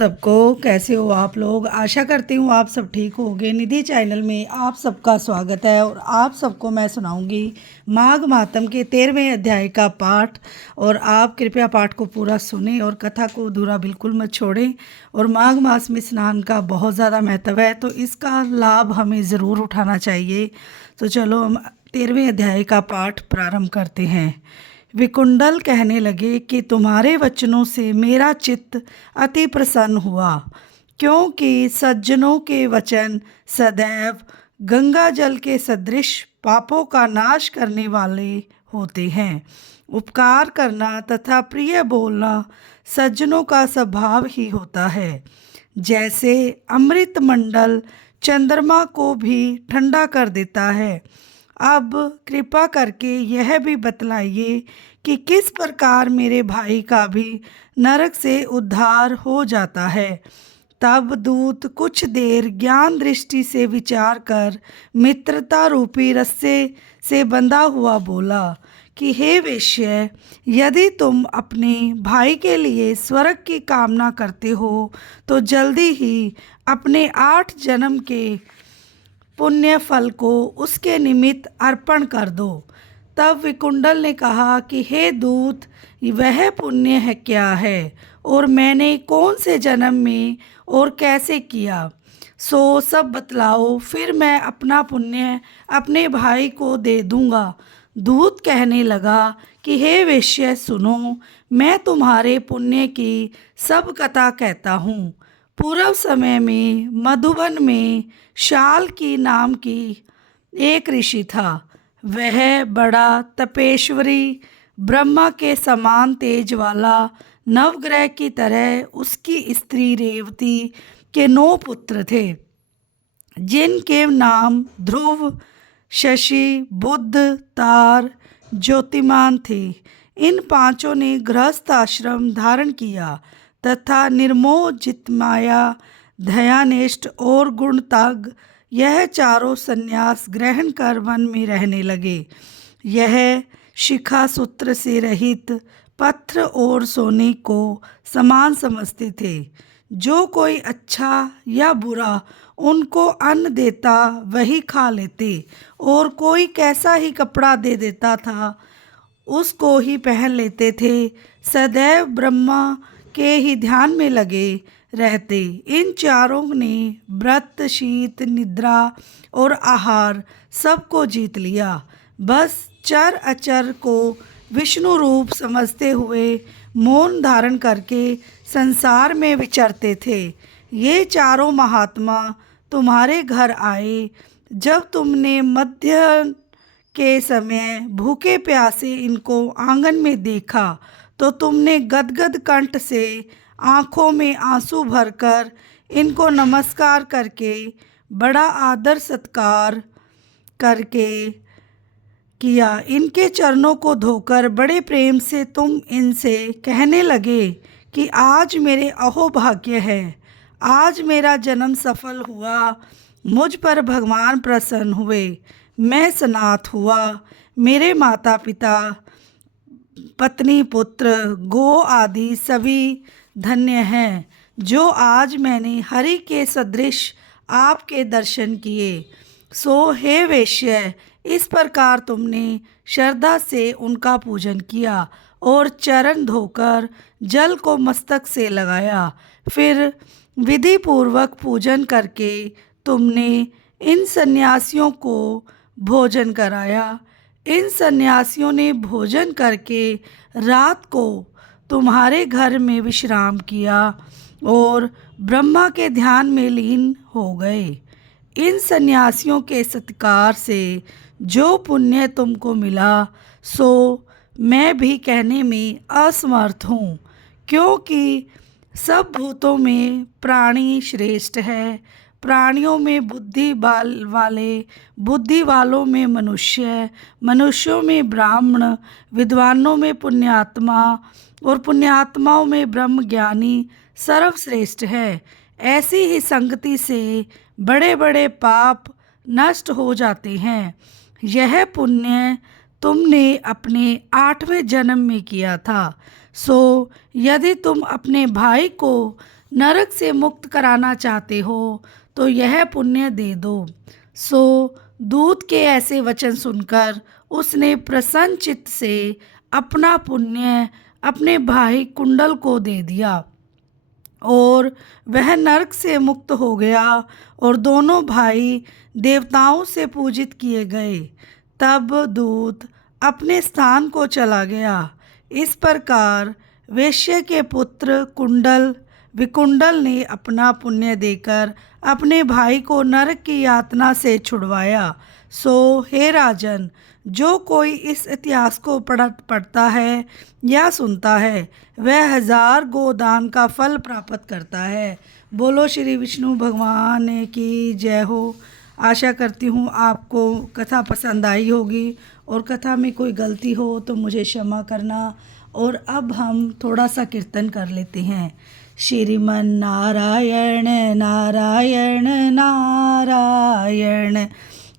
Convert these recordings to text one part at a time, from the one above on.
सबको। कैसे हो आप लोग? आशा करती हूँ आप सब ठीक होंगे। निधि चैनल में आप सबका स्वागत है और आप सबको मैं सुनाऊंगी माघ मातम के 13वें अध्याय का पाठ। और आप कृपया पाठ को पूरा सुनें और कथा को अधूरा बिल्कुल मत छोड़ें। और माघ मास में स्नान का बहुत ज़्यादा महत्व है, तो इसका लाभ हमें ज़रूर उठाना चाहिए। तो चलो हम 13वें अध्याय का पाठ प्रारंभ करते हैं। विकुंडल कहने लगे कि तुम्हारे वचनों से मेरा चित्त अति प्रसन्न हुआ, क्योंकि सज्जनों के वचन सदैव गंगा जल के सदृश पापों का नाश करने वाले होते हैं। उपकार करना तथा प्रिय बोलना सज्जनों का स्वभाव ही होता है। जैसे अमृत मंडल चंद्रमा को भी ठंडा कर देता है, अब कृपा करके यह भी बतलाइए कि किस प्रकार मेरे भाई का भी नरक से उद्धार हो जाता है। तब दूत कुछ देर ज्ञान दृष्टि से विचार कर मित्रता रूपी रस्से से बंधा हुआ बोला कि हे वेश्य, यदि तुम अपने भाई के लिए स्वर्ग की कामना करते हो तो जल्दी ही अपने 8 जन्म के पुण्य फल को उसके निमित्त अर्पण कर दो। तब विकुंडल ने कहा कि हे दूत, वह पुण्य है क्या है और मैंने कौन से जन्म में और कैसे किया, सो सब बतलाओ, फिर मैं अपना पुण्य अपने भाई को दे दूंगा। दूत कहने लगा कि हे वेश्य सुनो, मैं तुम्हारे पुण्य की सब कथा कहता हूँ। पूर्व समय में मधुबन में शाल की नाम की एक ऋषि था। वह बड़ा तपेश्वरी, ब्रह्मा के समान तेज वाला, नवग्रह की तरह उसकी स्त्री रेवती के 9 पुत्र थे, जिनके नाम ध्रुव, शशि, बुध, तार, ज्योतिमान थे। इन 5 ने गृहस्थ आश्रम धारण किया तथा निर्मोह, जितमाया, दयानिष्ठ और गुणताग यह 4 संन्यास ग्रहण कर वन में रहने लगे। यह शिखा सूत्र से रहित पत्थर और सोने को समान समझते थे। जो कोई अच्छा या बुरा उनको अन्न देता वही खा लेते, और कोई कैसा ही कपड़ा दे देता था उसको ही पहन लेते थे। सदैव ब्रह्मा के ही ध्यान में लगे रहते। इन 4 ने व्रत, शीत, निद्रा और आहार सबको जीत लिया। बस चर अचर को विष्णु रूप समझते हुए मौन धारण करके संसार में विचरते थे। ये 4 महात्मा तुम्हारे घर आए जब तुमने मध्य के समय भूखे प्यासे इनको आंगन में देखा, तो तुमने गदगद कंठ से आँखों में आंसू भरकर इनको नमस्कार करके बड़ा आदर सत्कार करके किया। इनके चरणों को धोकर बड़े प्रेम से तुम इनसे कहने लगे कि आज मेरे अहोभाग्य है, आज मेरा जन्म सफल हुआ, मुझ पर भगवान प्रसन्न हुए, मैं सनाथ हुआ, मेरे माता पिता, पत्नी, पुत्र, गो आदि सभी धन्य हैं, जो आज मैंने हरि के सदृश आपके दर्शन किए। सो हे वेश्य, इस प्रकार तुमने श्रद्धा से उनका पूजन किया और चरण धोकर जल को मस्तक से लगाया। फिर विधि पूर्वक पूजन करके तुमने इन सन्यासियों को भोजन कराया। इन सन्यासियों ने भोजन करके रात को तुम्हारे घर में विश्राम किया और ब्रह्मा के ध्यान में लीन हो गए। इन सन्यासियों के सत्कार से जो पुण्य तुमको मिला, सो मैं भी कहने में असमर्थ हूँ, क्योंकि सब भूतों में प्राणी श्रेष्ठ है। प्राणियों में बुद्धि वाले, बुद्धि वालों में मनुष्य, मनुष्यों में ब्राह्मण, विद्वानों में पुण्यात्मा और पुण्यात्माओं में ब्रह्मज्ञानी सर्वश्रेष्ठ है। ऐसी ही संगति से बड़े बड़े पाप नष्ट हो जाते हैं। यह पुण्य तुमने अपने 8वें जन्म में किया था। सो यदि तुम अपने भाई को नरक से मुक्त कराना चाहते हो तो यह पुण्य दे दो। सो दूत के ऐसे वचन सुनकर उसने प्रसन्न चित्त से अपना पुण्य अपने भाई कुंडल को दे दिया और वह नरक से मुक्त हो गया और दोनों भाई देवताओं से पूजित किए गए। तब दूत अपने स्थान को चला गया। इस प्रकार वैश्य के पुत्र कुंडल विकुंडल ने अपना पुण्य देकर अपने भाई को नरक की यातना से छुड़वाया। सो हे राजन, जो कोई इस इतिहास को पढ़ता है या सुनता है वह 1000 गोदान का फल प्राप्त करता है। बोलो श्री विष्णु भगवान की जय हो। आशा करती हूँ आपको कथा पसंद आई होगी और कथा में कोई गलती हो तो मुझे क्षमा करना। और अब हम थोड़ा सा कीर्तन कर लेते हैं। श्रीमन नारायण नारायण नारायण,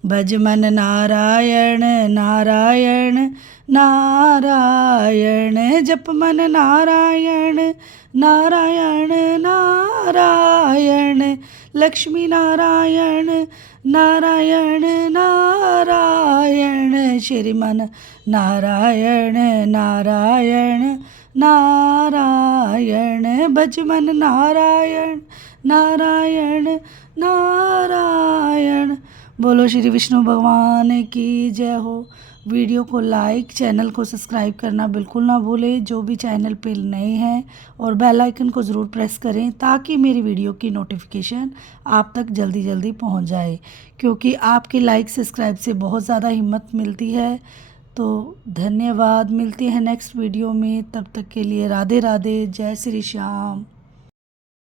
भजमन नारायण नारायण नारायण, जपमन नारायण नारायण नारायण, लक्ष्मी नारायण नारायण नारायण, श्रीमन नारायण नारायण नारायण, भजमन नारायण नारायण नारायण। बोलो श्री विष्णु भगवान की जय हो। वीडियो को लाइक, चैनल को सब्सक्राइब करना बिल्कुल ना भूलें जो भी चैनल पे नए हैं, और बेल आइकन को ज़रूर प्रेस करें ताकि मेरी वीडियो की नोटिफिकेशन आप तक जल्दी जल्दी पहुंच जाए, क्योंकि आपके लाइक सब्सक्राइब से बहुत ज़्यादा हिम्मत मिलती है। तो धन्यवाद। मिलते हैं नेक्स्ट वीडियो में, तब तक के लिए राधे राधे, जय श्री श्याम।